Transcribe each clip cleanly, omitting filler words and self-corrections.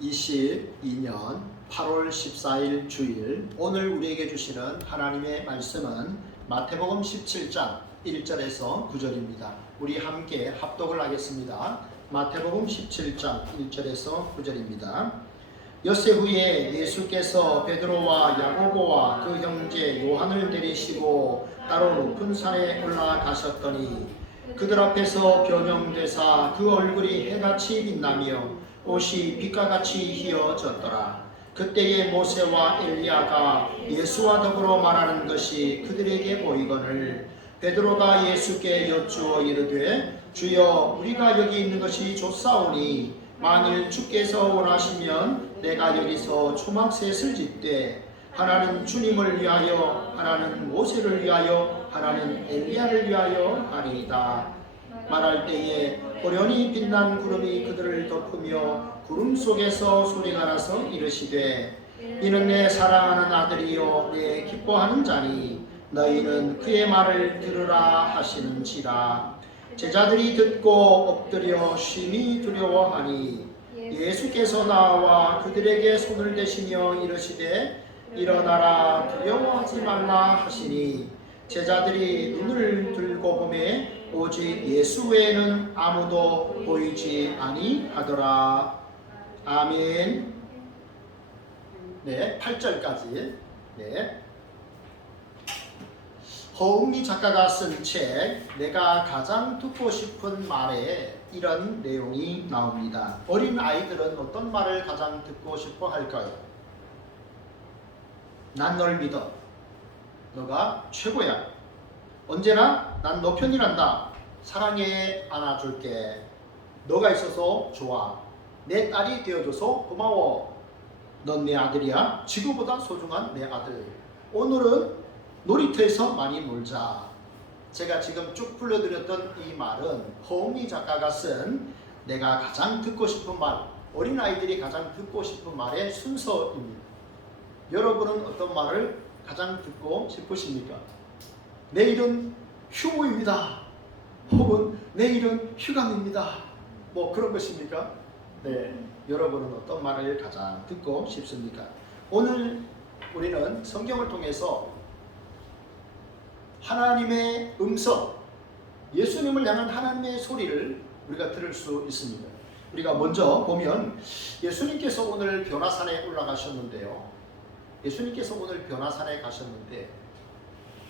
2022년 8월 14일 주일, 오늘 우리에게 주시는 하나님의 말씀은 마태복음 17장 1절에서 9절입니다. 우리 함께 합독을 하겠습니다. 마태복음 17장 1절에서 9절입니다. 엿새 후에 예수께서 베드로와 야고보와 그 형제 요한을 내리시고 따로 높은 산에 올라가셨더니 그들 앞에서 변형되사 그 얼굴이 해같이 빛나며 옷이 빛과 같이 희어졌더라. 그때에 모세와 엘리야가 예수와 더불어 말하는 것이 그들에게 보이거늘 베드로가 예수께 여쭈어 이르되 주여 우리가 여기 있는 것이 좋사오니 만일 주께서 원하시면 내가 여기서 초막셋을 짓되 하나는 주님을 위하여 하나는 모세를 위하여 하나는 엘리야를 위하여 하리이다. 말할 때에 호련히 빛난 구름이 그들을 덮으며 구름 속에서 소리가 나서 이르시되 이는 내 사랑하는 아들이요 내 기뻐하는 자니 너희는 그의 말을 들으라 하시는지라. 제자들이 듣고 엎드려 심히 두려워하니 예수께서 나와 그들에게 손을 대시며 이르시되 일어나라 두려워하지 말라 하시니 제자들이 눈을 들고 보매 오직 예수 외에는 아무도 보이지 아니하더라. 아멘. 네, 8절까지. 네. 허웅미 작가가 쓴 책 내가 가장 듣고 싶은 말에 이런 내용이 나옵니다. 어린 아이들은 어떤 말을 가장 듣고 싶어 할까요? 난 널 믿어. 너가 최고야. 언제나 난 너 편이란다. 사랑해 안아줄게. 너가 있어서 좋아. 내 딸이 되어줘서 고마워. 넌 내 아들이야. 지구보다 소중한 내 아들. 오늘은 놀이터에서 많이 놀자. 제가 지금 쭉 불러드렸던 이 말은 허웅미 작가가 쓴 내가 가장 듣고 싶은 말, 어린아이들이 가장 듣고 싶은 말의 순서입니다. 여러분은 어떤 말을 가장 듣고 싶으십니까? 내일은 휴무입니다. 혹은 내일은 휴강입니다. 뭐 그런 것입니까? 네, 여러분은 어떤 말을 가장 듣고 싶습니까? 오늘 우리는 성경을 통해서 하나님의 음성, 예수님을 향한 하나님의 소리를 우리가 들을 수 있습니다. 우리가 먼저 보면 예수님께서 오늘 변화산에 올라가셨는데요. 예수님께서 오늘 변화산에 가셨는데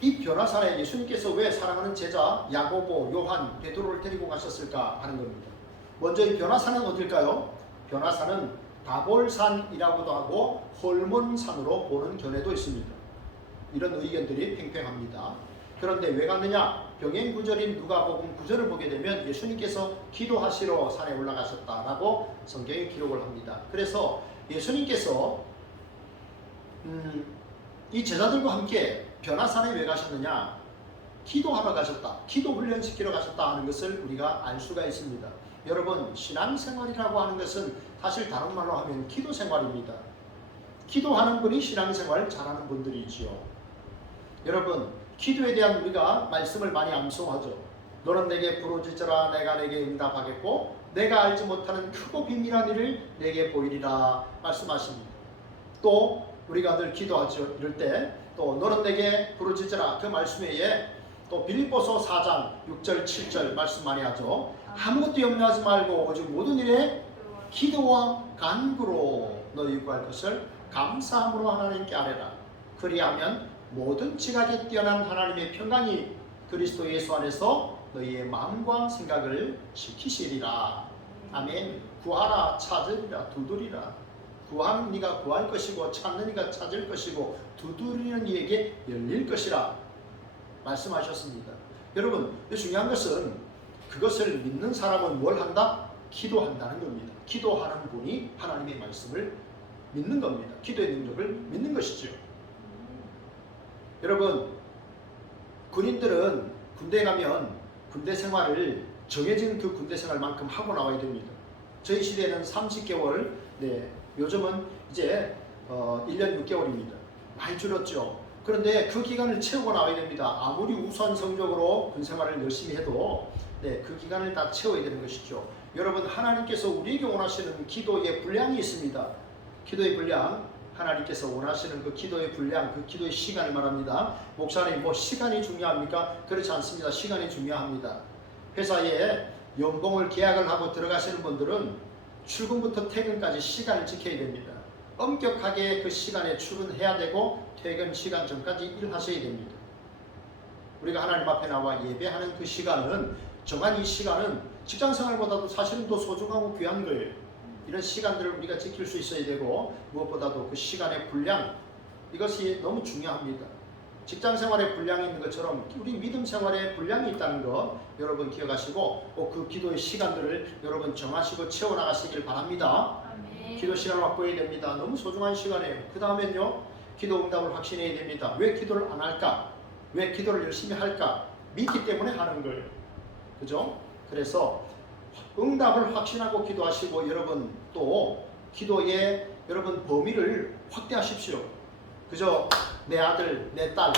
이 변화산에 예수님께서 왜 사랑하는 제자 야고보, 요한, 베드로를 데리고 가셨을까 하는 겁니다. 먼저 이 변화산은 어딜까요? 변화산은 다볼산이라고도 하고 홀몬산으로 보는 견해도 있습니다. 이런 의견들이 팽팽합니다. 그런데 왜 갔느냐? 병행구절인 누가복음 9절을 보게 되면 예수님께서 기도하시러 산에 올라가셨다라고 성경이 기록을 합니다. 그래서 예수님께서 이 제자들과 함께 변화산에 왜 가셨느냐? 기도하러 가셨다. 기도 훈련시키러 가셨다 하는 것을 우리가 알 수가 있습니다. 여러분, 신앙생활이라고 하는 것은 사실 다른 말로 하면 기도생활입니다. 기도하는 분이 신앙생활 잘하는 분들이지요. 여러분, 기도에 대한 우리가 말씀을 많이 암송하죠. 너는 내게 부르짖으라 내가 내게 응답하겠고 내가 알지 못하는 크고 비밀한 일을 내게 보이리라 말씀하십니다. 또 우리가 늘 기도하죠. 이럴 때 또 너는 내게 부르짖으라 그 말씀 외에 또 빌립보서 4장 6절 7절 말씀 많이 하죠. 아무것도 염려하지 말고 오직 모든 일에 기도와 간구로 너희 구할 것을 감사함으로 하나님께 아뢰라. 그리하면 모든 지각에 뛰어난 하나님의 평강이 그리스도 예수 안에서 너희의 마음과 생각을 지키시리라. 아멘. 구하라 찾으리라 두드리라. 구하는 네가 구할 것이고 찾는 네가 찾을 것이고 두드리는 이에게 열릴 것이라 말씀하셨습니다. 여러분, 중요한 것은 그것을 믿는 사람은 뭘 한다? 기도한다는 겁니다. 기도하는 분이 하나님의 말씀을 믿는 겁니다. 기도의 능력을 믿는 것이죠. 여러분, 군인들은 군대에 가면 군대 생활을 정해진 그 군대 생활만큼 하고 나와야 됩니다. 저희 시대에는 30개월, 요즘은 이제 1년 6개월입니다. 많이 줄었죠. 그런데 그 기간을 채우고 나와야 됩니다. 아무리 우수한 성적으로 군 생활을 열심히 해도 그 기간을 다 채워야 되는 것이죠. 여러분 하나님께서 우리에게 원하시는 기도의 분량이 있습니다. 기도의 분량, 하나님께서 원하시는 그 기도의 분량, 그 기도의 시간을 말합니다. 목사님 뭐 시간이 중요합니까? 그렇지 않습니다. 시간이 중요합니다. 회사에 연봉을 계약을 하고 들어가시는 분들은 출근부터 퇴근까지 시간을 지켜야 됩니다. 엄격하게 그 시간에 출근해야 되고 퇴근 시간 전까지 일하셔야 됩니다. 우리가 하나님 앞에 나와 예배하는 그 시간은, 정한 이 시간은 직장생활보다도 사실은 더 소중하고 귀한 거예요. 이런 시간들을 우리가 지킬 수 있어야 되고, 무엇보다도 그 시간의 분량, 이것이 너무 중요합니다. 직장생활에 분량이 있는 것처럼 우리 믿음 생활에 분량이 있다는 거 여러분 기억하시고, 그 기도의 시간들을 여러분 정하시고 채워나가시길 바랍니다. 아멘. 기도 시간을 확보해야 됩니다. 너무 소중한 시간이에요. 그 다음엔요, 기도 응답을 확신해야 됩니다. 왜 기도를 안 할까? 왜 기도를 열심히 할까? 믿기 때문에 하는 거예요. 그죠? 그래서 응답을 확신하고 기도하시고, 여러분 또 기도의 여러분 범위를 확대하십시오. 그저 내 아들, 내 딸,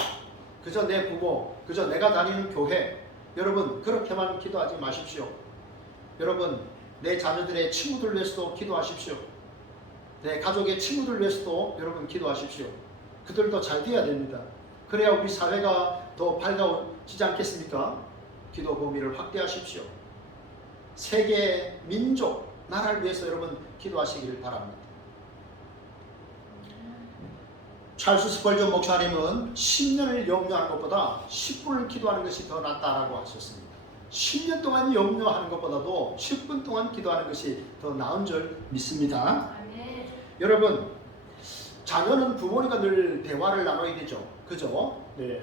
그저 내 부모, 그저 내가 다니는 교회, 여러분 그렇게만 기도하지 마십시오. 여러분 내 자녀들의 친구들 위해서도 기도하십시오. 내 가족의 친구들 위해서도 여러분 기도하십시오. 그들도 잘 돼야 됩니다. 그래야 우리 사회가 더 밝아지지 않겠습니까? 기도 범위를 확대하십시오. 세계, 민족, 나라를 위해서 여러분 기도하시기를 바랍니다. 찰스 스펄전 목사님은 10년을 염려하는 것보다 10분을 기도하는 것이 더 낫다라고 하셨습니다. 10년 동안 염려하는 것보다도 10분 동안 기도하는 것이 더 나은 줄 믿습니다. 아멘. 여러분, 자녀는 부모님과 늘 대화를 나눠야 되죠. 그죠? 네.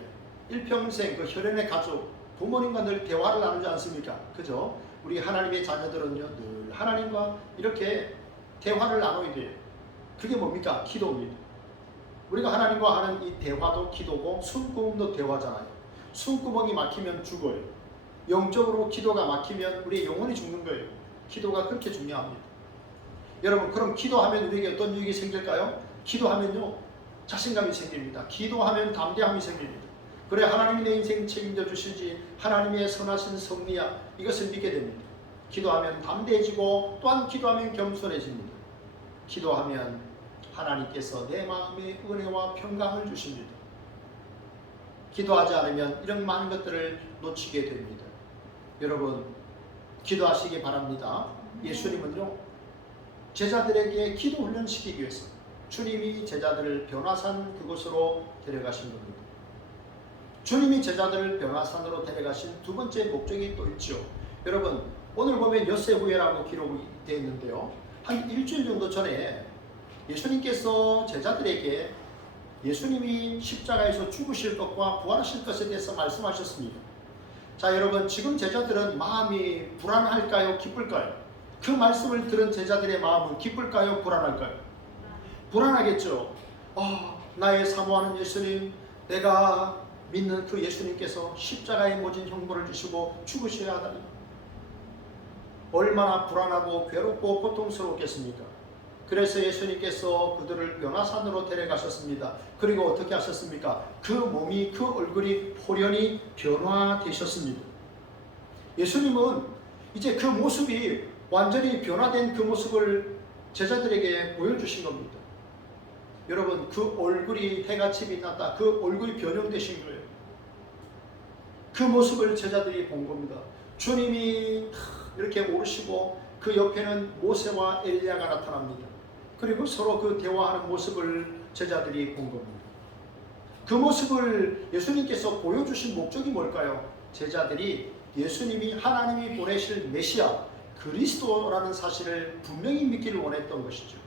일평생 그 혈연의 가족, 부모님과 늘 대화를 나누지 않습니까? 그죠? 우리 하나님의 자녀들은요, 늘 하나님과 이렇게 대화를 나눠야 돼요. 그게 뭡니까? 기도입니다. 우리가 하나님과 하는 이 대화도 기도고, 숨구멍도 대화잖아요. 숨구멍이 막히면 죽어요. 영적으로 기도가 막히면 우리의 영혼이 죽는 거예요. 기도가 그렇게 중요합니다. 여러분, 그럼 기도하면 우리에게 어떤 유익이 생길까요? 기도하면요, 자신감이 생깁니다. 기도하면 담대함이 생깁니다. 그래, 하나님이 내 인생 책임져 주시지, 하나님의 선하신 섭리야, 이것을 믿게 됩니다. 기도하면 담대해지고, 또한 기도하면 겸손해집니다. 기도하면 하나님께서 내 마음에 은혜와 평강을 주십니다. 기도하지 않으면 이런 많은 것들을 놓치게 됩니다. 여러분, 기도하시기 바랍니다. 예수님은요, 제자들에게 기도 훈련시키기 위해서 주님이 제자들을 변화산 그곳으로 데려가신 겁니다. 주님이 제자들을 변화산으로 데려가신 두 번째 목적이 또 있죠. 여러분, 오늘 보면 엿새 후에라고 기록이 되어 있는데요, 한 일주일 정도 전에 예수님께서 제자들에게 예수님이 십자가에서 죽으실 것과 부활하실 것에 대해서 말씀하셨습니다. 자, 여러분, 지금 제자들은 마음이 불안할까요? 기쁠까요? 그 말씀을 들은 제자들의 마음은 기쁠까요? 불안할까요? 불안하겠죠. 나의 사모하는 예수님, 내가 믿는 그 예수님께서 십자가에 모진 형벌을 주시고 죽으셔야 하다니, 얼마나 불안하고 괴롭고 고통스러웠겠습니까? 그래서 예수님께서 그들을 변화산으로 데려가셨습니다. 그리고 어떻게 하셨습니까? 그 몸이, 그 얼굴이 호련히 변화되셨습니다. 예수님은 이제 그 모습이 완전히 변화된 그 모습을 제자들에게 보여주신 겁니다. 여러분, 그 얼굴이 해같이 빛났다. 그 얼굴이 변형되신 거예요. 그 모습을 제자들이 본 겁니다. 주님이 이렇게 오르시고 그 옆에는 모세와 엘리야가 나타납니다. 그리고 서로 그 대화하는 모습을 제자들이 본 겁니다. 그 모습을 예수님께서 보여주신 목적이 뭘까요? 제자들이 예수님이 하나님이 보내실 메시아 그리스도라는 사실을 분명히 믿기를 원했던 것이죠.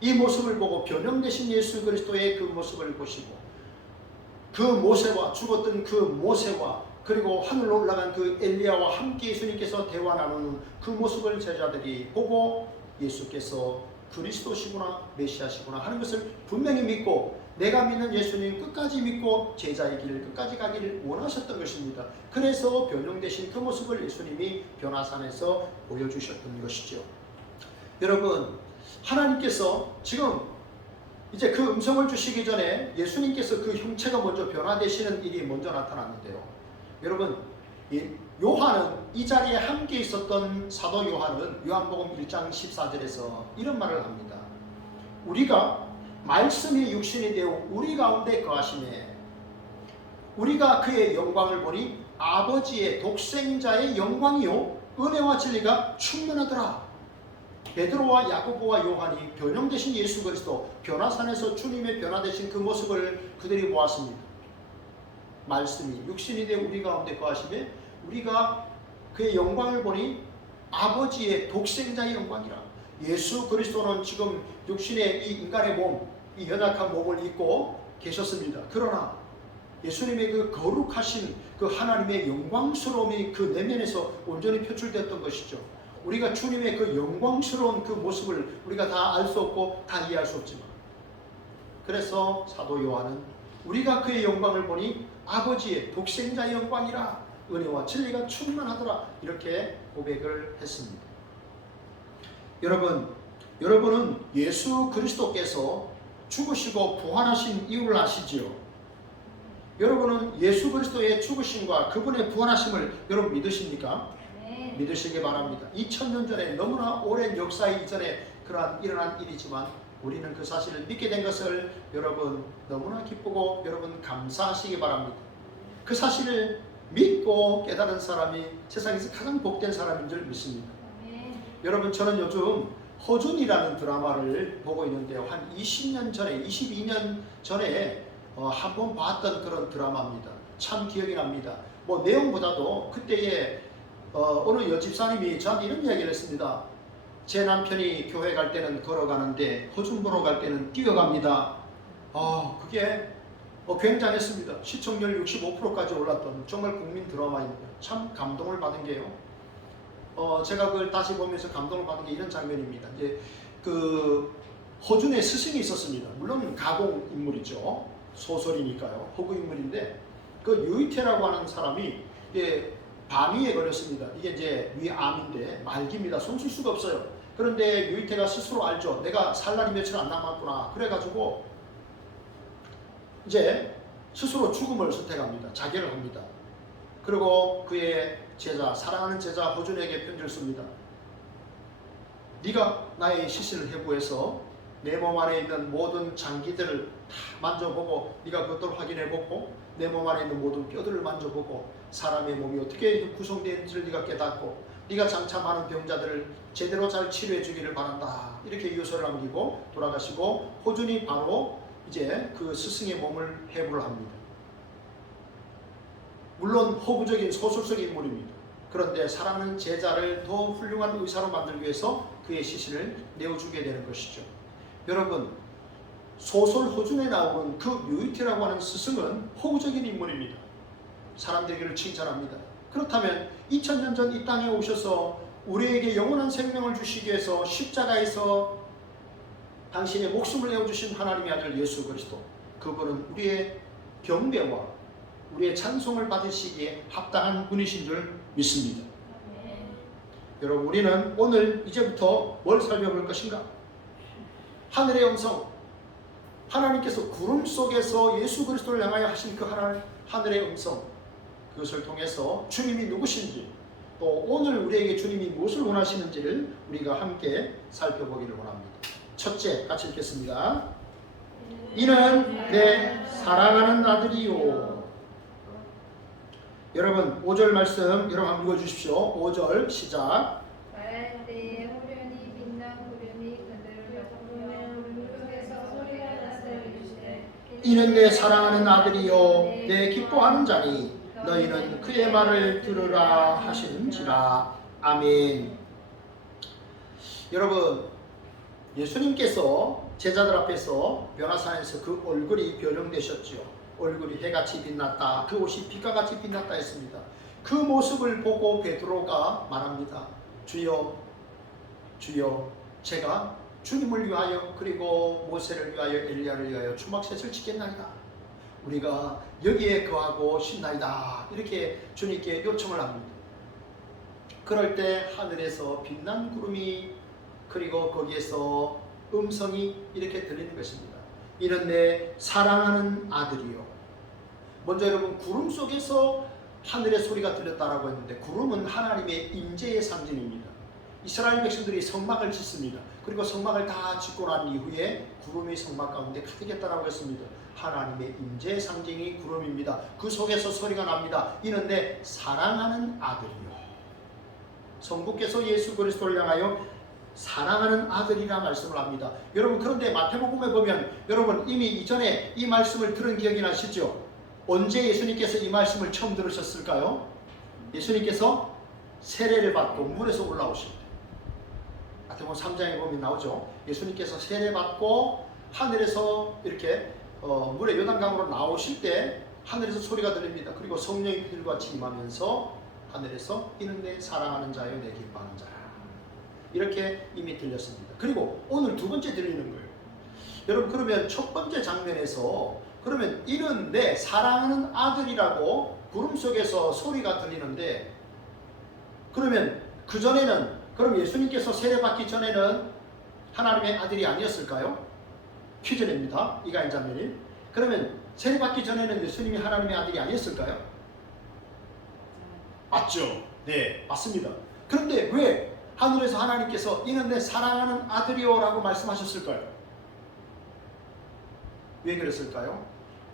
이 모습을 보고 변형되신 예수 그리스도의 그 모습을 보시고, 그 모세와, 죽었던 그 모세와, 그리고 하늘로 올라간 그 엘리야와 함께 예수님께서 대화 나누는 그 모습을 제자들이 보고 예수께서 그리스도시구나, 메시아시구나 하는 것을 분명히 믿고, 내가 믿는 예수님 끝까지 믿고 제자의 길을 끝까지 가기를 원하셨던 것입니다. 그래서 변형되신 그 모습을 예수님이 변화산에서 보여주셨던 것이죠. 여러분, 하나님께서 지금 이제 그 음성을 주시기 전에 예수님께서 그 형체가 먼저 변화되시는 일이 먼저 나타났는데요. 여러분, 요한은 이 자리에 함께 있었던 사도 요한은 요한복음 1장 14절에서 이런 말을 합니다. 우리가 말씀이 육신이 되어 우리 가운데 거하심에 우리가 그의 영광을 보니 아버지의 독생자의 영광이요 은혜와 진리가 충만하더라. 베드로와 야고보와 요한이 변형되신 예수 그리스도 변화산에서 주님의 변화되신 그 모습을 그들이 보았습니다. 말씀이 육신이 되어 우리 가운데 거하심에 우리가 그의 영광을 보니 아버지의 독생자의 영광이라. 예수 그리스도는 지금 육신의 이 인간의 몸, 이 연약한 몸을 입고 계셨습니다. 그러나 예수님의 그 거룩하신 그 하나님의 영광스러움이 그 내면에서 온전히 표출되었던 것이죠. 우리가 주님의 그 영광스러운 그 모습을 우리가 다 알 수 없고 다 이해할 수 없지만, 그래서 사도 요한은 우리가 그의 영광을 보니 아버지의 독생자의 영광이라 은혜와 진리가 충만하더라 이렇게 고백을 했습니다. 여러분은 예수 그리스도께서 죽으시고 부활하신 이유를 아시지요? 여러분은 예수 그리스도의 죽으심과 그분의 부활하심을 여러분 믿으십니까? 네. 믿으시기 바랍니다. 2000년 전에 너무나 오랜 역사 이전에 그러한 일어난 일이지만 우리는 그 사실을 믿게 된 것을 여러분 너무나 기쁘고 여러분 감사하시기 바랍니다. 그 사실을 믿고 깨달은 사람이 세상에서 가장 복된 사람인 줄 믿습니다. 여러분 저는 요즘 허준이라는 드라마를 보고 있는데요. 한 20년 전에 22년 전에 한번 봤던 그런 드라마입니다. 참 기억이 납니다. 뭐 내용보다도 그때에 어느 여집사님이 저한테 이런 이야기를 했습니다. 제 남편이 교회 갈 때는 걸어가는데 허준 보러 갈 때는 뛰어갑니다. 그게 굉장했습니다. 시청률 65%까지 올랐던 정말 국민 드라마입니다. 참 감동을 받은 게요. 제가 그걸 다시 보면서 감동을 받은 게 이런 장면입니다. 이제 그 허준의 스승이 있었습니다. 물론 가공 인물이죠. 소설이니까요. 허구 인물인데 그 유이태라고 하는 사람이 반위에 걸렸습니다. 이게 이제 위암인데 말기입니다. 손 쓸 수가 없어요. 그런데 유이태가 스스로 알죠. 내가 살 날이 며칠 안 남았구나. 그래가지고 이제 스스로 죽음을 선택합니다. 자결을 합니다. 그리고 그의 제자, 사랑하는 제자 허준에게 편지를 씁니다. 네가 나의 시신을 해부해서 내 몸 안에 있는 모든 장기들을 다 만져보고 네가 그것들을 확인해보고 내 몸 안에 있는 모든 뼈들을 만져보고 사람의 몸이 어떻게 구성되는지를 네가 깨닫고 네가 장차 많은 병자들을 제대로 잘 치료해 주기를 바란다. 이렇게 유서를 남기고 돌아가시고 허준이 바로 이제 그 스승의 몸을 해부를 합니다. 물론 허구적인 소설적인 인물입니다. 그런데 사랑하는 제자를 더 훌륭한 의사로 만들기 위해서 그의 시신을 내어주게 되는 것이죠. 여러분, 소설 허준에 나오는 그 유이태라고 하는 스승은 허구적인 인물입니다. 사람들이 그를 칭찬합니다. 그렇다면 2000년 전 이 땅에 오셔서 우리에게 영원한 생명을 주시기 위해서 십자가에서 당신의 목숨을 내어주신 하나님의 아들 예수 그리스도, 그분은 우리의 경배와 우리의 찬송을 받으시기에 합당한 분이신 줄 믿습니다. 여러분, 우리는 오늘 이제부터 뭘 살펴볼 것인가? 하늘의 음성, 하나님께서 구름 속에서 예수 그리스도를 향하여 하신 그 하늘의 음성, 그것을 통해서 주님이 누구신지, 또 오늘 우리에게 주님이 무엇을 원하시는지를 우리가 함께 살펴보기를 원합니다. 첫째, 같이 읽겠습니다. 이는 내 사랑하는 아들이요. 여러분 5절 말씀 여러분 한번 읽어주십시오. 5절 시작. 말할 때에 호련히 빛난 구름이 그들을 덮으며 물속에서 소리가 나서 이르시되 이는 내 사랑하는 아들이요 내 기뻐하는 자니 너희는 그의 말을 들으라 하시는지라. 아멘. 여러분, 예수님께서 제자들 앞에서 변화산에서 그 얼굴이 변형되셨지요. 얼굴이 해같이 빛났다, 그 옷이 빛과 같이 빛났다 했습니다. 그 모습을 보고 베드로가 말합니다. 주여, 주여, 제가 주님을 위하여 그리고 모세를 위하여 엘리야를 위하여 초막셋을 지켰나이다. 우리가 여기에 거하고 싶나이다. 이렇게 주님께 요청을 합니다. 그럴 때 하늘에서 빛난 구름이 그리고 거기에서 음성이 이렇게 들리는 것입니다. 이는 내 사랑하는 아들이요. 먼저 여러분, 구름 속에서 하늘의 소리가 들렸다라고 했는데 구름은 하나님의 임재의 상징입니다. 이스라엘 백성들이 성막을 짓습니다. 그리고 성막을 다 짓고 난 이후에 구름이 성막 가운데 가득했다라고 했습니다. 하나님의 임재의 상징이 구름입니다. 그 속에서 소리가 납니다. 이는 내 사랑하는 아들이요. 성부께서 예수 그리스도를 향하여 사랑하는 아들이라 말씀을 합니다. 여러분, 그런데 마태복음에 보면 여러분 이미 이전에 이 말씀을 들은 기억이 나시죠? 언제 예수님께서 이 말씀을 처음 들으셨을까요? 예수님께서 세례를 받고 물에서 올라오실 때. 마태복음 3장에 보면 나오죠. 예수님께서 세례 받고 하늘에서 이렇게 물의 요단강으로 나오실 때 하늘에서 소리가 들립니다. 그리고 성령이 비둘기같이 임하면서 하늘에서 이는 내 사랑하는 자요 내 기뻐하는 자라. 이렇게 이미 들렸습니다. 그리고 오늘 두 번째 들리는 거예요. 여러분, 그러면 첫 번째 장면에서 그러면 이는 내 사랑하는 아들이라고 구름 속에서 소리가 들리는데, 그러면 그 전에는, 그럼 예수님께서 세례받기 전에는 하나님의 아들이 아니었을까요? 퀴즈 냅니다. 이가인 장면이. 그러면 세례받기 전에는 예수님이 하나님의 아들이 아니었을까요? 맞죠? 네, 맞습니다. 그런데 왜 하늘에서 하나님께서 이는 내 사랑하는 아들이요 라고 말씀하셨을까요? 왜 그랬을까요?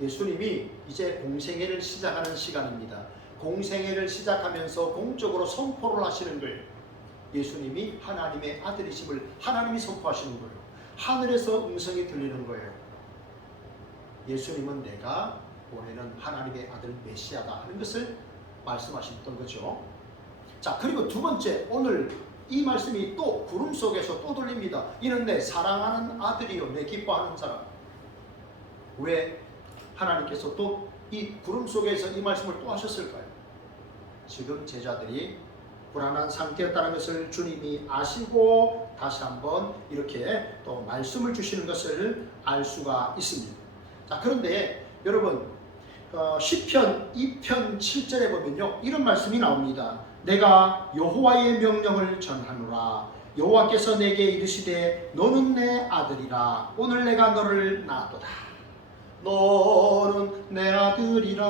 예수님이 이제 공생애를 시작하는 시간입니다. 공생애를 시작하면서 공적으로 선포를 하시는 거예요. 예수님이 하나님의 아들이심을 하나님이 선포하시는 거예요. 하늘에서 음성이 들리는 거예요. 예수님은 내가 보내는 하나님의 아들 메시아다 하는 것을 말씀하셨던 거죠. 자, 그리고 두 번째, 오늘 이 말씀이 또 구름 속에서 또 들립니다. 이는 내 사랑하는 아들이요 내 기뻐하는 사람. 왜 하나님께서 또 이 구름 속에서 이 말씀을 또 하셨을까요? 지금 제자들이 불안한 상태였다는 것을 주님이 아시고 다시 한번 이렇게 또 말씀을 주시는 것을 알 수가 있습니다. 자, 그런데 여러분 시편 2편 7절에 보면요 이런 말씀이 나옵니다. 내가 여호와의 명령을 전하노라. 여호와께서 내게 이르시되 너는 내 아들이라. 오늘 내가 너를 낳았도다. 너는 내 아들이라.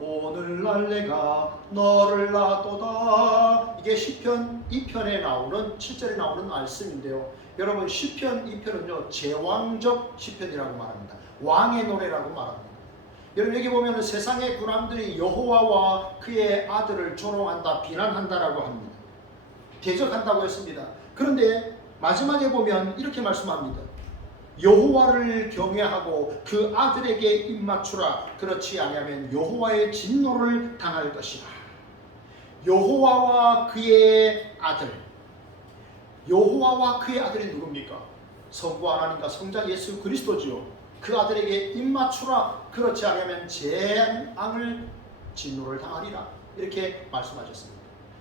오늘날 내가 너를 낳았도다. 이게 시편 2편에 나오는 7절에 나오는 말씀인데요. 여러분 시편 2편은요 제왕적 시편이라고 말합니다. 왕의 노래라고 말합니다. 여러분 여기 보면 세상의 군왕들이 여호와와 그의 아들을 조롱한다, 비난한다라고 합니다. 대적한다고 했습니다. 그런데 마지막에 보면 이렇게 말씀합니다. 여호와를 경외하고 그 아들에게 입맞추라. 그렇지 아니하면 여호와의 진노를 당할 것이라. 여호와와 그의 아들. 여호와와 그의 아들이 누굽니까? 성부 하나님과 성자 예수 그리스도지요. 그 아들에게 입맞추라. 그렇지 않으면 재앙을 진노를 당하리라. 이렇게 말씀하셨습니다.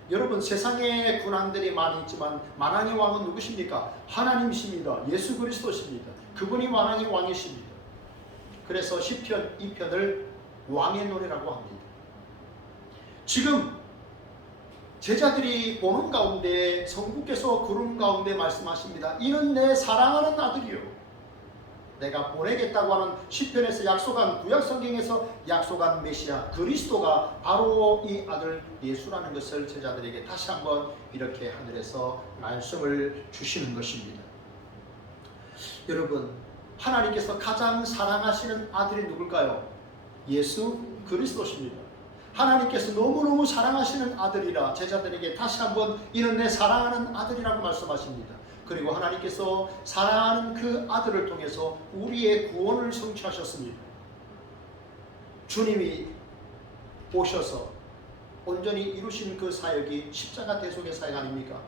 여러분 세상에 군왕들이 많이 있지만 만왕의 왕은 누구십니까? 하나님이십니다. 예수 그리스도십니다. 그분이 만왕의 왕이십니다. 그래서 시편 2편을 왕의 노래라고 합니다. 지금 제자들이 보는 가운데 성부께서 구름 가운데 말씀하십니다. 이는 내 사랑하는 아들이요 내가 보내겠다고 하는 시편에서 약속한 구약성경에서 약속한 메시아 그리스도가 바로 이 아들 예수라는 것을 제자들에게 다시 한번 이렇게 하늘에서 말씀을 주시는 것입니다. 여러분 하나님께서 가장 사랑하시는 아들이 누굴까요? 예수 그리스도십니다. 하나님께서 너무너무 사랑하시는 아들이라 제자들에게 다시 한번 이는 내 사랑하는 아들이라고 말씀하십니다. 그리고 하나님께서 사랑하는 그 아들을 통해서 우리의 구원을 성취하셨습니다. 주님이 오셔서 온전히 이루신 그 사역이 십자가 대속의 사역 아닙니까?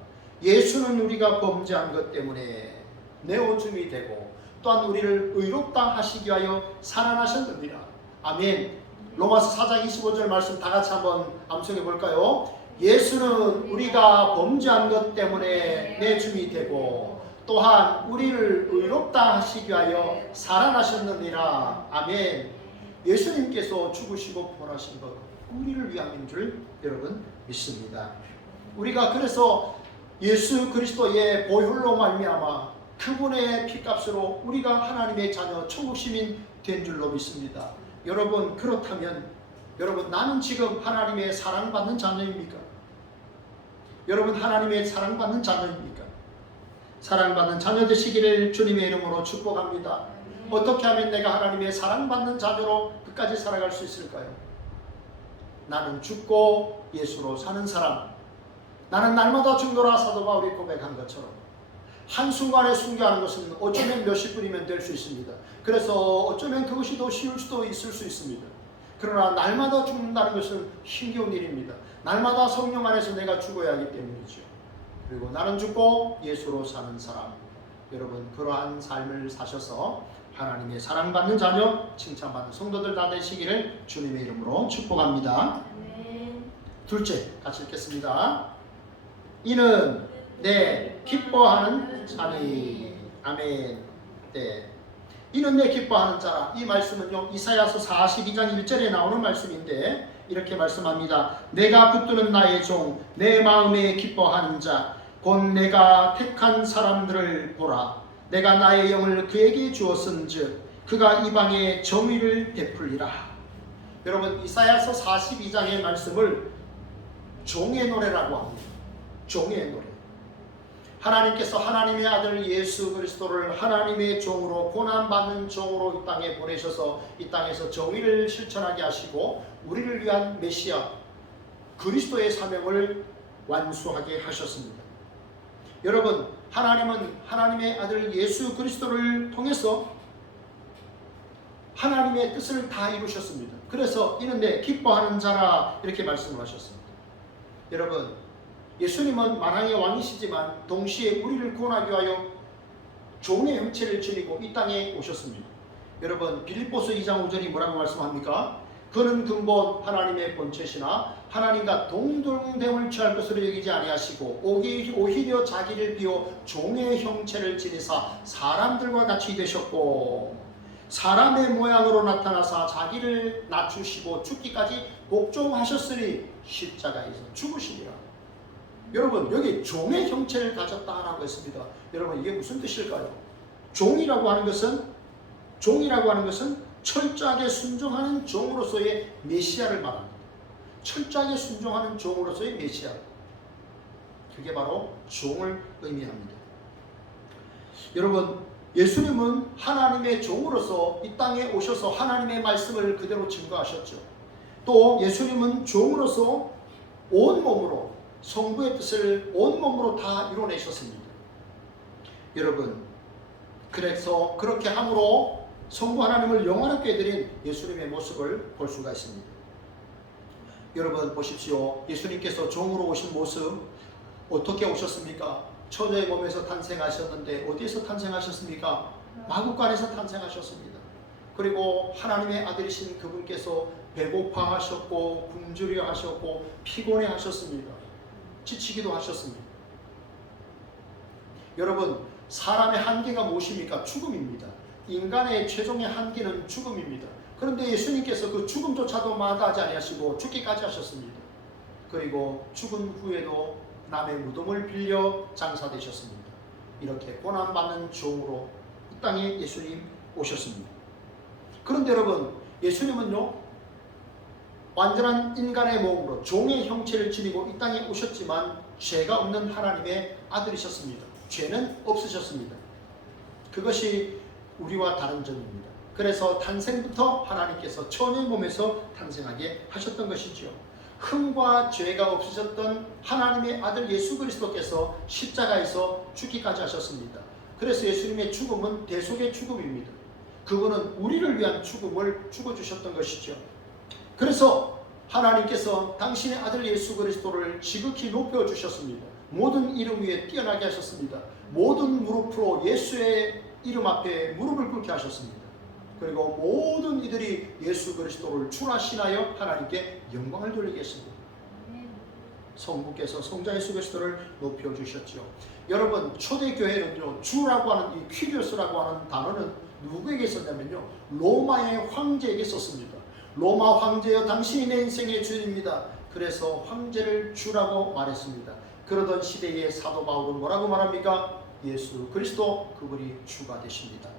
예수는 우리가 범죄한 것 때문에 내오줌이 되고 또한 우리를 의롭다 하시기 위하여 살아나셨느니라. 아멘. 로마서 4장 25절 말씀 다 같이 한번 암송해 볼까요? 예수는 우리가 범죄한 것 때문에 내줌이 되고 또한 우리를 의롭다 하시기 위하여 살아나셨느니라. 아멘. 예수님께서 죽으시고 부활하신 것 우리를 위함인 줄 여러분 믿습니다. 우리가 그래서 예수 그리스도의 보혈로 말미암아 그분의 피값으로 우리가 하나님의 자녀 천국 시민 된 줄로 믿습니다. 여러분 그렇다면 여러분, 나는 지금 하나님의 사랑받는 자녀입니까? 여러분, 하나님의 사랑받는 자녀입니까? 사랑받는 자녀 되시기를 주님의 이름으로 축복합니다. 어떻게 하면 내가 하나님의 사랑받는 자녀로 끝까지 살아갈 수 있을까요? 나는 죽고 예수로 사는 사람. 나는 날마다 죽노라 사도 바울이 고백한 것처럼 한순간에 순교하는 것은 어쩌면 몇십 분이면 될 수 있습니다. 그래서 어쩌면 그것이 더 쉬울 수도 있을 수 있습니다. 그러나 날마다 죽는다는 것은 힘겨운 일입니다. 날마다 성령 안에서 내가 죽어야 하기 때문이죠. 그리고 나는 죽고 예수로 사는 사람. 여러분, 그러한 삶을 사셔서 하나님의 사랑받는 자녀, 칭찬받는 성도들 다 되시기를 주님의 이름으로 축복합니다. 둘째, 같이 읽겠습니다. 이는 내 기뻐하는 자니. 아멘. 네. 이는 내 기뻐하는 자라. 이 말씀은요, 이사야서 42장 1절에 나오는 말씀인데 이렇게 말씀합니다. 내가 붙드는 나의 종, 내 마음에 기뻐하는 자, 곧 내가 택한 사람들을 보라. 내가 나의 영을 그에게 주었은즉 그가 이방에 정의를 베풀리라. 여러분, 이사야서 42장의 말씀을 종의 노래라고 합니다. 종의 노래. 하나님께서 하나님의 아들 예수 그리스도를 하나님의 종으로, 고난받는 종으로 이 땅에 보내셔서 이 땅에서 정의를 실천하게 하시고 우리를 위한 메시아 그리스도의 사명을 완수하게 하셨습니다. 여러분, 하나님은 하나님의 아들 예수 그리스도를 통해서 하나님의 뜻을 다 이루셨습니다. 그래서 이는 내 기뻐하는 자라 이렇게 말씀을 하셨습니다. 여러분, 예수님은 만왕의 왕이시지만 동시에 우리를 구원하기 위하여 종의 형체를 지니고 이 땅에 오셨습니다. 여러분, 빌립보서 2장 5절이 뭐라고 말씀합니까? 그는 근본 하나님의 본체시나 하나님과 동등됨을 취할 것으로 여기지 아니하시고 오히려 자기를 비워 종의 형체를 지니사 사람들과 같이 되셨고 사람의 모양으로 나타나사 자기를 낮추시고 죽기까지 복종하셨으니 십자가에서 죽으시리라. 여러분, 여기 종의 형체를 가졌다라고 했습니다. 여러분, 이게 무슨 뜻일까요? 종이라고 하는 것은 철저하게 순종하는 종으로서의 메시아를 말합니다. 철저하게 순종하는 종으로서의 메시아. 그게 바로 종을 의미합니다. 여러분, 예수님은 하나님의 종으로서 이 땅에 오셔서 하나님의 말씀을 그대로 증거하셨죠. 또 예수님은 종으로서 온몸으로 성부의 뜻을 온몸으로 다 이뤄내셨습니다. 여러분, 그래서 그렇게 함으로 성부 하나님을 영원하게 드린 예수님의 모습을 볼 수가 있습니다. 여러분 보십시오. 예수님께서 종으로 오신 모습 어떻게 오셨습니까? 처녀의 몸에서 탄생하셨는데 어디에서 탄생하셨습니까? 마구간에서 탄생하셨습니다. 그리고 하나님의 아들이신 그분께서 배고파 하셨고 굶주려 하셨고 피곤해 하셨습니다. 지치기도 하셨습니다. 여러분, 사람의 한계가 무엇입니까? 죽음입니다. 인간의 최종의 한계는 죽음입니다. 그런데 예수님께서 그 죽음조차도 마다하지 아니하시고 죽기까지 하셨습니다. 그리고 죽은 후에도 남의 무덤을 빌려 장사되셨습니다. 이렇게 고난받는 종으로 이 땅에 예수님 오셨습니다. 그런데 여러분, 예수님은요, 완전한 인간의 몸으로 종의 형체를 지니고 이 땅에 오셨지만 죄가 없는 하나님의 아들이셨습니다. 죄는 없으셨습니다. 그것이 우리와 다른 점입니다. 그래서 탄생부터 하나님께서 처녀의 몸에서 탄생하게 하셨던 것이지요. 흠과 죄가 없으셨던 하나님의 아들 예수 그리스도께서 십자가에서 죽기까지 하셨습니다. 그래서 예수님의 죽음은 대속의 죽음입니다. 그분은 우리를 위한 죽음을 죽어주셨던 것이죠. 그래서 하나님께서 당신의 아들 예수 그리스도를 지극히 높여주셨습니다. 모든 이름 위에 뛰어나게 하셨습니다. 모든 무릎으로 예수의 이름 앞에 무릎을 꿇게 하셨습니다. 그리고 모든 이들이 예수 그리스도를 주라 신하여 하나님께 영광을 돌리게 했습니다. 성부께서 성자 예수 그리스도를 높여주셨죠. 여러분, 초대교회는요, 주라고 하는 이 퀴리오스라고 하는 단어는 누구에게 썼냐면요, 로마의 황제에게 썼습니다. 로마 황제여, 당신이 내 인생의 주인입니다. 그래서 황제를 주라고 말했습니다. 그러던 시대에 사도 바울은 뭐라고 말합니까? 예수 그리스도 그분이 주가 되십니다.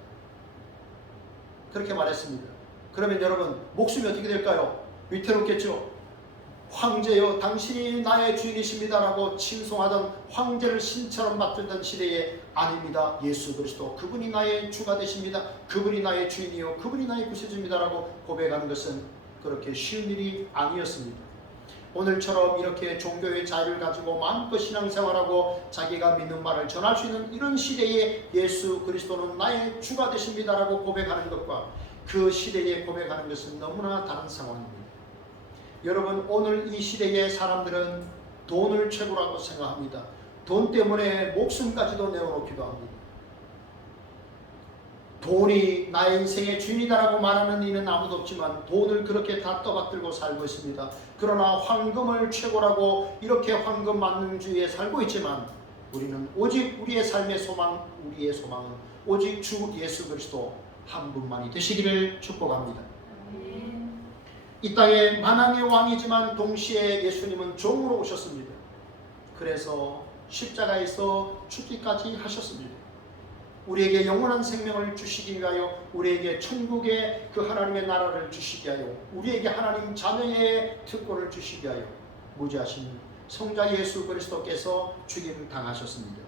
그렇게 말했습니다. 그러면 여러분, 목숨이 어떻게 될까요? 위태롭겠죠. 황제여 당신이 나의 주인이십니다라고 칭송하던 황제를 신처럼 맡들던 시대에 아닙니다. 예수 그리스도 그분이 나의 주가 되십니다. 그분이 나의 주인이요 그분이 나의 구세주입니다라고 고백하는 것은 그렇게 쉬운 일이 아니었습니다. 오늘처럼 이렇게 종교의 자유를 가지고 마음껏 신앙생활하고 자기가 믿는 말을 전할 수 있는 이런 시대에 예수 그리스도는 나의 주가 되십니다라고 고백하는 것과 그 시대에 고백하는 것은 너무나 다른 상황입니다. 여러분 오늘 이 시대의 사람들은 돈을 최고라고 생각합니다. 돈 때문에 목숨까지도 내어놓기도 합니다. 돈이 나의 인생의 주인이다라고 말하는 이는 아무도 없지만 돈을 그렇게 다 떠받들고 살고 있습니다. 그러나 황금을 최고라고 이렇게 황금 만능주의에 살고 있지만 우리는 오직 우리의 삶의 소망, 우리의 소망은 오직 주 예수 그리스도 한 분만이 되시기를 축복합니다. 이 땅의 만왕의 왕이지만 동시에 예수님은 종으로 오셨습니다. 그래서 십자가에서 죽기까지 하셨습니다. 우리에게 영원한 생명을 주시기 위하여, 우리에게 천국의 그 하나님의 나라를 주시기 위하여, 우리에게 하나님 자녀의 특권을 주시기 위하여 무지하신 성자 예수 그리스도께서 죽임 당하셨습니다.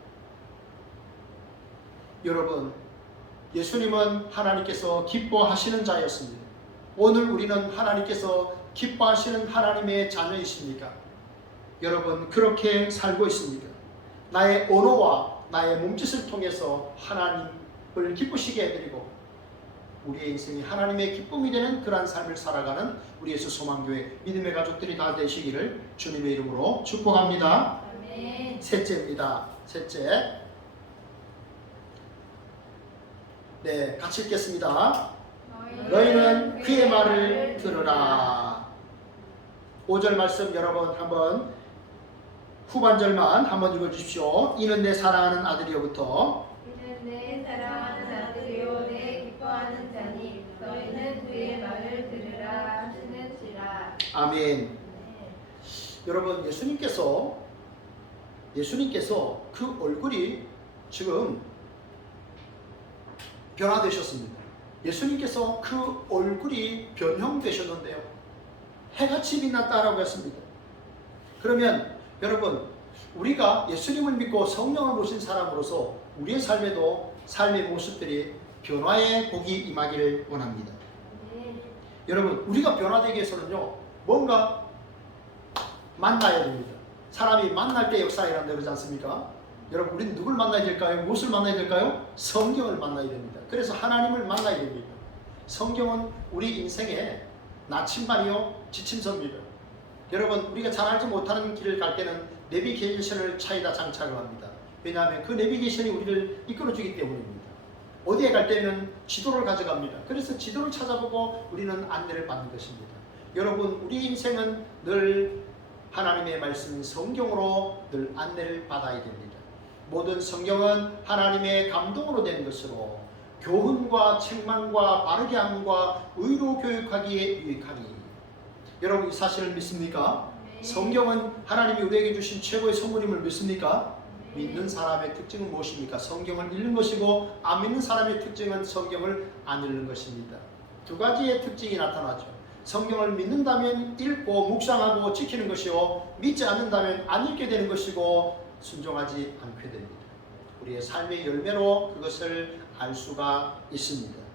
여러분, 예수님은 하나님께서 기뻐하시는 자였습니다. 오늘 우리는 하나님께서 기뻐하시는 하나님의 자녀이십니까? 여러분 그렇게 살고 있습니까? 나의 언어와 나의 몸짓을 통해서 하나님을 기쁘시게 해드리고 우리의 인생이 하나님의 기쁨이 되는 그러한 삶을 살아가는 우리 예수 소망교회 믿음의 가족들이 다 되시기를 주님의 이름으로 축복합니다. 아멘. 셋째입니다. 셋째, 네, 같이 읽겠습니다. 너희는 그의 말을 들으라. 5절 말씀 여러분 한번 후반절만 한번 읽어주십시오. 이는 내 사랑하는 아들이요부터 이는 내 사랑하는 아들이요 내 기뻐하는 자니 너희는 그의 말을 들으라 하시는지라. 아멘. 여러분 예수님께서 그 얼굴이 지금 변화되셨습니다. 예수님께서 그 얼굴이 변형되셨는데요. 해같이 빛났다라고 했습니다. 그러면 여러분 우리가 예수님을 믿고 성령을 보신 사람으로서 우리의 삶에도 삶의 모습들이 변화의 복이 임하기를 원합니다. 여러분 우리가 변화되기 위해서는요 뭔가 만나야 됩니다. 사람이 만날 때 역사가 일어난다 그러지 않습니까? 여러분 우리는 누굴 만나야 될까요? 무엇을 만나야 될까요? 성경을 만나야 됩니다. 그래서 하나님을 만나야 됩니다. 성경은 우리 인생의 나침반이요 지침서입니다. 여러분 우리가 잘 알지 못하는 길을 갈 때는 내비게이션을 차에다 장착을 합니다. 왜냐하면 그 내비게이션이 우리를 이끌어주기 때문입니다. 어디에 갈 때는 지도를 가져갑니다. 그래서 지도를 찾아보고 우리는 안내를 받는 것입니다. 여러분 우리 인생은 늘 하나님의 말씀 성경으로 늘 안내를 받아야 됩니다. 모든 성경은 하나님의 감동으로 된 것으로 교훈과 책망과 바르게 함과 의로 교육하기에 유익하니. 여러분 이 사실을 믿습니까? 성경은 하나님이 우리에게 주신 최고의 선물임을 믿습니까? 믿는 사람의 특징은 무엇입니까? 성경을 읽는 것이고 안 믿는 사람의 특징은 성경을 안 읽는 것입니다. 두 가지의 특징이 나타나죠. 성경을 믿는다면 읽고 묵상하고 지키는 것이요 믿지 않는다면 안 읽게 되는 것이고 순종하지 않게 됩니다. 우리의 삶의 열매로 그것을 알 수가 있습니다.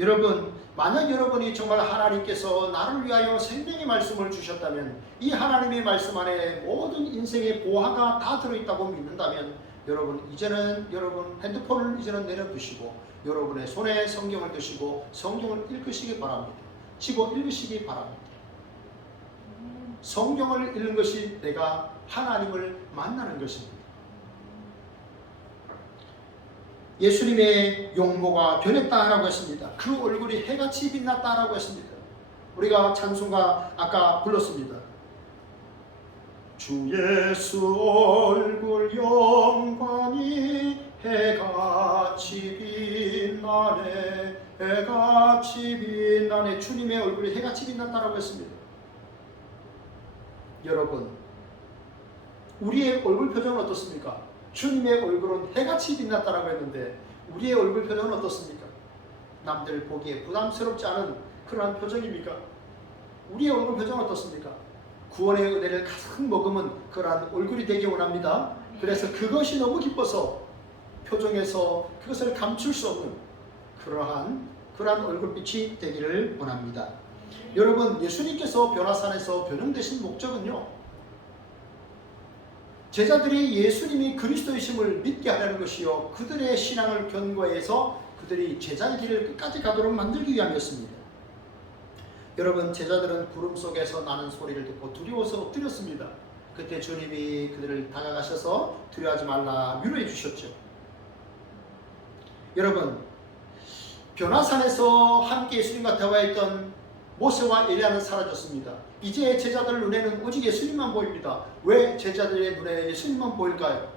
여러분 만약 여러분이 정말 하나님께서 나를 위하여 생명의 말씀을 주셨다면 이 하나님의 말씀 안에 모든 인생의 보화가 다 들어있다고 믿는다면 여러분 이제는 여러분 핸드폰을 이제는 내려두시고 여러분의 손에 성경을 드시고 성경을 읽으시기 바랍니다. 집어 읽으시기 바랍니다. 성경을 읽는 것이 내가 하나님을 만나는 것입니다. 예수님의 용모가 변했다라고 했습니다. 그 얼굴이 해같이 빛났다라고 했습니다. 우리가 찬송가 아까 불렀습니다. 주 예수 얼굴 영광이 해같이 빛나네 해같이 빛나네. 주님의 얼굴이 해같이 빛났다라고 했습니다. 여러분 우리의 얼굴 표정은 어떻습니까? 주님의 얼굴은 해같이 빛났다라고 했는데 우리의 얼굴 표정은 어떻습니까? 남들 보기에 부담스럽지 않은 그러한 표정입니까? 우리의 얼굴 표정은 어떻습니까? 구원의 은혜를 가득 먹으면 그러한 얼굴이 되기 원합니다. 그래서 그것이 너무 기뻐서 표정에서 그것을 감출 수 없는 그러한 얼굴빛이 되기를 원합니다. 여러분, 예수님께서 변화산에서 변형되신 목적은요, 제자들이 예수님이 그리스도이심을 믿게 하려는 것이요, 그들의 신앙을 견고해서 그들이 제자의 길을 끝까지 가도록 만들기 위함이었습니다. 여러분, 제자들은 구름 속에서 나는 소리를 듣고 두려워서 엎드렸습니다. 그때 주님이 그들을 다가가셔서 두려워하지 말라 위로해 주셨죠. 여러분, 변화산에서 함께 예수님과 대화했던 모세와 엘리야는 사라졌습니다. 이제 제자들 눈에는 오직 예수님만 보입니다. 왜 제자들의 눈에 예수님만 보일까요?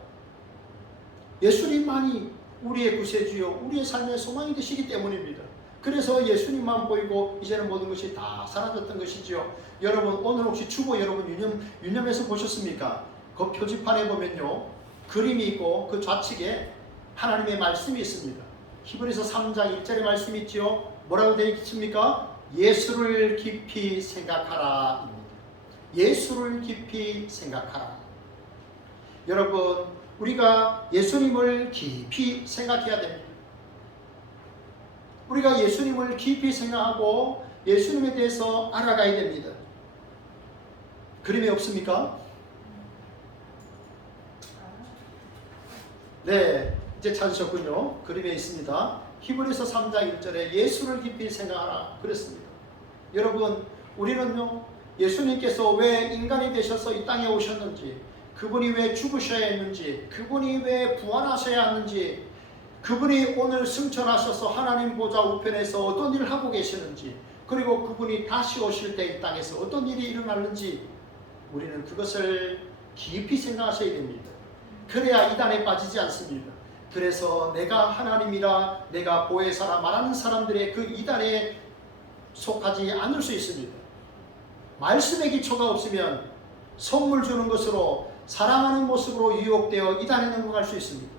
예수님만이 우리의 구세주요, 우리의 삶의 소망이 되시기 때문입니다. 그래서 예수님만 보이고 이제는 모든 것이 다 사라졌던 것이지요. 여러분, 오늘 혹시 주보 여러분 유념해서 보셨습니까? 그 표지판에 보면요, 그림이 있고 그 좌측에 하나님의 말씀이 있습니다. 히브리서 3장 1절의 말씀이 있지요. 뭐라고 되어 있습니까? 예수를 깊이 생각하라 입니다. 예수를 깊이 생각하라. 여러분, 우리가 예수님을 깊이 생각해야 됩니다. 우리가 예수님을 깊이 생각하고 예수님에 대해서 알아가야 됩니다. 그림이 없습니까? 네, 이제 찾으셨군요. 그림에 있습니다. 히브리서 3장 1절에 예수를 깊이 생각하라 그랬습니다. 여러분, 우리는요, 예수님께서 왜 인간이 되셔서 이 땅에 오셨는지, 그분이 왜 죽으셔야 했는지, 그분이 왜 부활하셔야 하는지, 그분이 오늘 승천하셔서 하나님 보좌 우편에서 어떤 일을 하고 계시는지, 그리고 그분이 다시 오실 때 이 땅에서 어떤 일이 일어나는지 우리는 그것을 깊이 생각하셔야 됩니다. 그래야 이단에 빠지지 않습니다. 그래서 내가 하나님이라, 내가 보혜사라 말하는 사람들의 그 이단에 속하지 않을 수 있습니다. 말씀의 기초가 없으면 선물 주는 것으로, 사랑하는 모습으로 유혹되어 이단에 넘어갈 수 있습니다.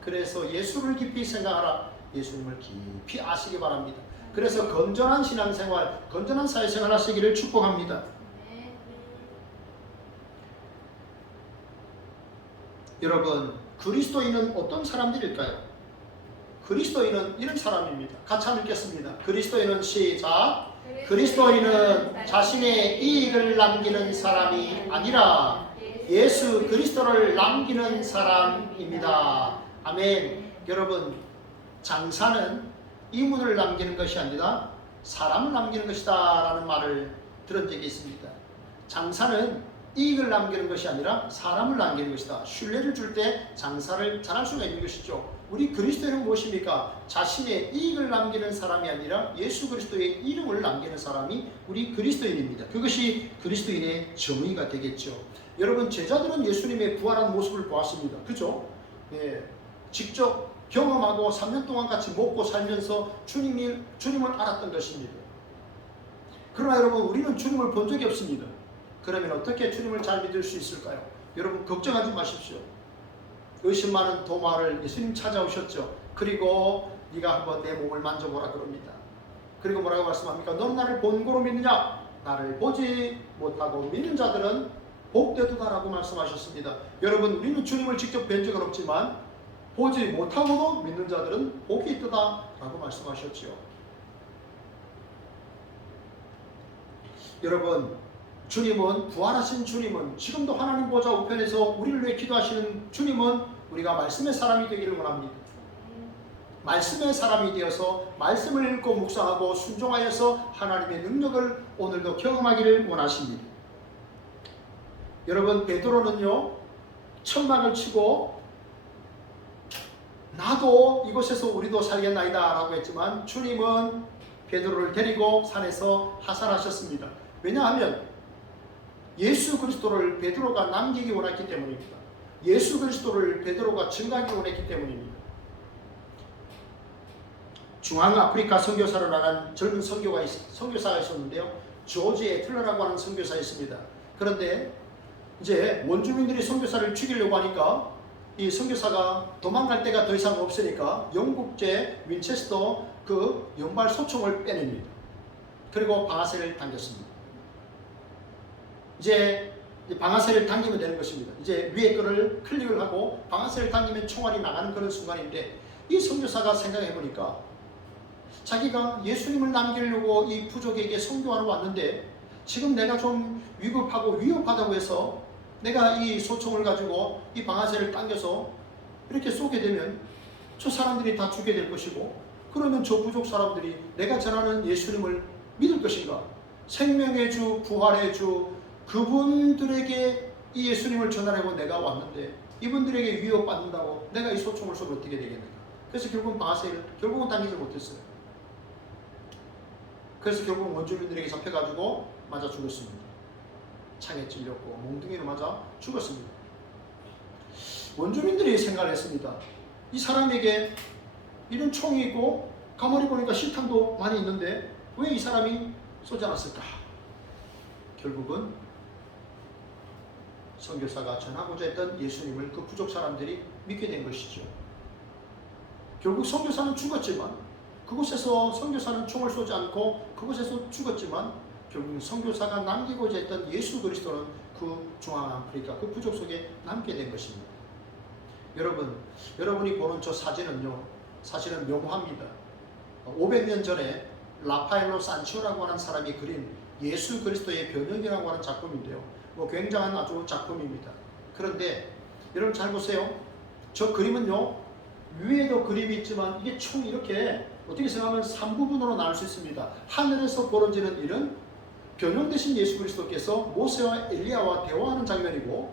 그래서 예수를 깊이 생각하라, 예수님을 깊이 아시기 바랍니다. 그래서 건전한 신앙생활, 건전한 사회생활 하시기를 축복합니다. 여러분, 그리스도인은 어떤 사람들일까요? 그리스도인은 이런 사람입니다. 같이 한번 읽겠습니다. 그리스도인은 시작. 그리스도인은 자신의 이익을 남기는 사람이 아니라 예수 그리스도를 남기는 사람입니다. 아멘. 여러분, 장사는 이문을 남기는 것이 아니라 사람을 남기는 것이다 라는 말을 들은 적이 있습니다. 장사는 이익을 남기는 것이 아니라 사람을 남기는 것이다. 신뢰를 줄 때 장사를 잘할 수가 있는 것이죠. 우리 그리스도인은 무엇입니까? 자신의 이익을 남기는 사람이 아니라 예수 그리스도의 이름을 남기는 사람이 우리 그리스도인입니다. 그것이 그리스도인의 정의가 되겠죠. 여러분, 제자들은 예수님의 부활한 모습을 보았습니다. 그죠? 네. 직접 경험하고 3년 동안 같이 먹고 살면서 주님을 알았던 것입니다. 그러나 여러분, 우리는 주님을 본 적이 없습니다. 그러면 어떻게 주님을 잘 믿을 수 있을까요? 여러분, 걱정하지 마십시오. 의심 많은 도마를 예수님 찾아오셨죠. 그리고 네가 한번 내 몸을 만져보라 그럽니다. 그리고 뭐라고 말씀합니까? 너는 나를 본고로 믿느냐? 나를 보지 못하고 믿는 자들은 복되도다라고 말씀하셨습니다. 여러분, 우리는 주님을 직접 뵌 적은 없지만 보지 못하고도 믿는 자들은 복이 있다라고 말씀하셨지요. 여러분, 주님은, 부활하신 주님은, 지금도 하나님 보좌 우편에서 우리를 위해 기도하시는 주님은 우리가 말씀의 사람이 되기를 원합니다. 말씀의 사람이 되어서 말씀을 읽고 묵상하고 순종하여서 하나님의 능력을 오늘도 경험하기를 원하십니다. 여러분, 베드로는요, 천막을 치고 나도 이곳에서 우리도 살겠나이다 라고 했지만 주님은 베드로를 데리고 산에서 하산하셨습니다. 왜냐하면 예수 그리스도를 베드로가 남기기 원했기 때문입니다. 예수 그리스도를 베드로가 증가하기 원했기 때문입니다. 중앙아프리카 선교사로 나간 젊은 선교사가 있었는데요. 조지 애틀러라고 하는 선교사였습니다. 그런데 이제 원주민들이 선교사를 죽이려고 하니까 이 선교사가 도망갈 데가 더 이상 없으니까 영국제 윈체스터 그 연발 소총을 빼냅니다. 그리고 방아쇠를 당겼습니다. 이제 방아쇠를 당기면 되는 것입니다. 이제 위에 거를 클릭을 하고 방아쇠를 당기면 총알이 나가는 그런 순간인데, 이 선교사가 생각해 보니까 자기가 예수님을 남기려고 이 부족에게 선교하러 왔는데, 지금 내가 좀 위급하고 위협하다고 해서 내가 이 소총을 가지고 이 방아쇠를 당겨서 이렇게 쏘게 되면 저 사람들이 다 죽게 될 것이고, 그러면 저 부족 사람들이 내가 전하는 예수님을 믿을 것인가? 생명의 주, 부활의 주, 그분들에게 이 예수님을 전하려고 내가 왔는데 이분들에게 위협받는다고 내가 이 소총을 쏘면 어떻게 되겠는가? 그래서 결국은 방아쇠를 결국은 당기지 못했어요. 그래서 결국 원주민들에게 잡혀가지고 맞아 죽었습니다. 창에 찔렸고 몽둥이로 맞아 죽었습니다. 원주민들이 생각을 했습니다. 이 사람에게 이런 총이 있고 가만히 보니까 실탄도 많이 있는데 왜 이 사람이 쏘지 않았을까? 결국은 선교사가 전하고자 했던 예수님을 그 부족 사람들이 믿게 된 것이죠. 결국 선교사는 죽었지만, 그곳에서 선교사는 총을 쏘지 않고 그곳에서 죽었지만, 결국 선교사가 남기고자 했던 예수 그리스도는 그 중앙아프리카 그 부족 속에 남게 된 것입니다. 여러분이 보는 저 사진은요, 사실은 명화입니다. 500년 전에 라파엘로 산치오라고 하는 사람이 그린 예수 그리스도의 변형이라고 하는 작품인데요. 굉장한 아주 작품입니다. 그런데 여러분 잘 보세요. 저 그림은요, 위에도 그림이 있지만 이게 총 이렇게 어떻게 생각하면 3부분으로 나눌 수 있습니다. 하늘에서 벌어지는 일은 변형되신 예수 그리스도께서 모세와 엘리야와 대화하는 장면이고,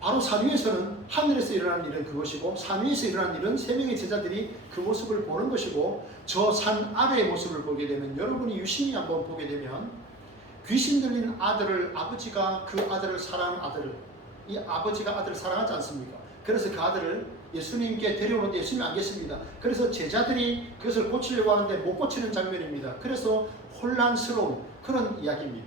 바로 산 위에서는 하늘에서 일어나는 일은 그것이고, 산 위에서 일어나는 일은 세 명의 제자들이 그 모습을 보는 것이고, 저 산 아래의 모습을 보게 되면, 여러분이 유심히 한번 보게 되면 귀신 들린 아들을, 아버지가 그 아들을 사랑하는 아들을, 이 아버지가 아들을 사랑하지 않습니까? 그래서 그 아들을 예수님께 데려오는데 예수님이 안 계십니다. 그래서 제자들이 그것을 고치려고 하는데 못 고치는 장면입니다. 그래서 혼란스러운 그런 이야기입니다.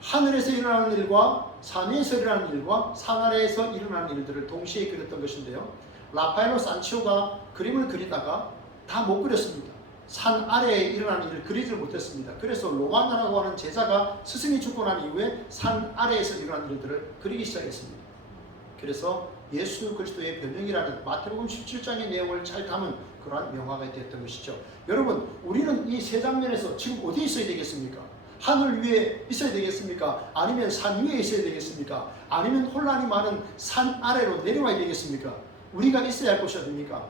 하늘에서 일어나는 일과 산 위에서 일어나는 일과 산 아래에서 일어나는 일들을 동시에 그렸던 것인데요. 라파엘로 산치오가 그림을 그리다가 다 못 그렸습니다. 산 아래에 일어나는 일을 그리지 못했습니다. 그래서 로마나라고 하는 제자가 스승이 죽고 난 이후에 산 아래에서 일어나는 일들을 그리기 시작했습니다. 그래서 예수 그리스도의 변형이라는 마태복음 17장의 내용을 잘 담은 그러한 명화가 되었던 것이죠. 여러분, 우리는 이 세 장면에서 지금 어디에 있어야 되겠습니까? 하늘 위에 있어야 되겠습니까? 아니면 산 위에 있어야 되겠습니까? 아니면 혼란이 많은 산 아래로 내려와야 되겠습니까? 우리가 있어야 할 곳이 어디입니까?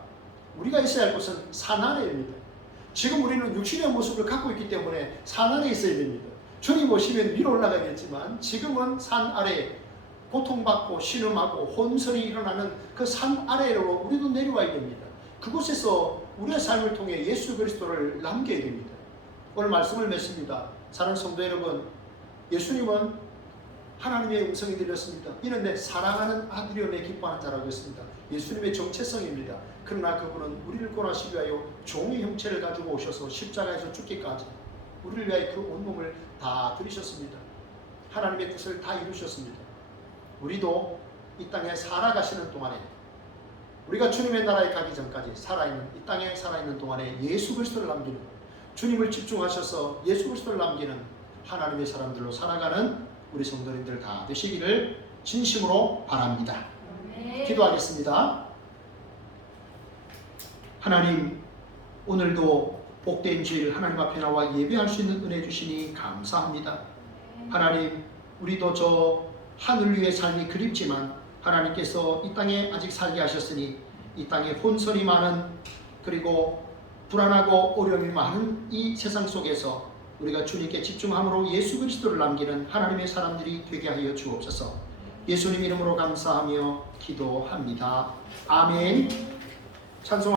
우리가 있어야 할 곳은 산 아래입니다. 지금 우리는 육신의 모습을 갖고 있기 때문에 산 아래에 있어야 됩니다. 주님 오시면 위로 올라가겠지만 지금은 산 아래, 고통받고 신음하고 혼선이 일어나는 그 산 아래로 우리도 내려와야 됩니다. 그곳에서 우리의 삶을 통해 예수 그리스도를 남겨야 됩니다. 오늘 말씀을 맺습니다. 사랑하는 성도 여러분, 예수님은 하나님의 음성이 들렸습니다. 이는 내 사랑하는 아들이요 내 기뻐하는 자라고 했습니다. 예수님의 정체성입니다. 그러나 그분은 우리를 구원하시기 위하여 종의 형체를 가지고 오셔서 십자가에서 죽기까지 우리를 위하여 그 온몸을 다 들이셨습니다. 하나님의 뜻을 다 이루셨습니다. 우리도 이 땅에 살아가시는 동안에, 우리가 주님의 나라에 가기 전까지 살아있는, 이 땅에 살아있는 동안에 예수 그리스도를 남기는, 주님을 집중하셔서 예수 그리스도를 남기는 하나님의 사람들로 살아가는 우리 성도님들 다 되시기를 진심으로 바랍니다. 기도하겠습니다. 하나님, 오늘도 복된 주일 하나님 앞에 나와 예배할 수 있는 은혜 주시니 감사합니다. 하나님, 우리도 저 하늘 위의 삶이 그립지만 하나님께서 이 땅에 아직 살게 하셨으니 이 땅에 혼선이 많은, 그리고 불안하고 어려움이 많은 이 세상 속에서 우리가 주님께 집중함으로 예수 그리스도를 남기는 하나님의 사람들이 되게 하여 주옵소서. 예수님 이름으로 감사하며 기도합니다. 아멘. 찬송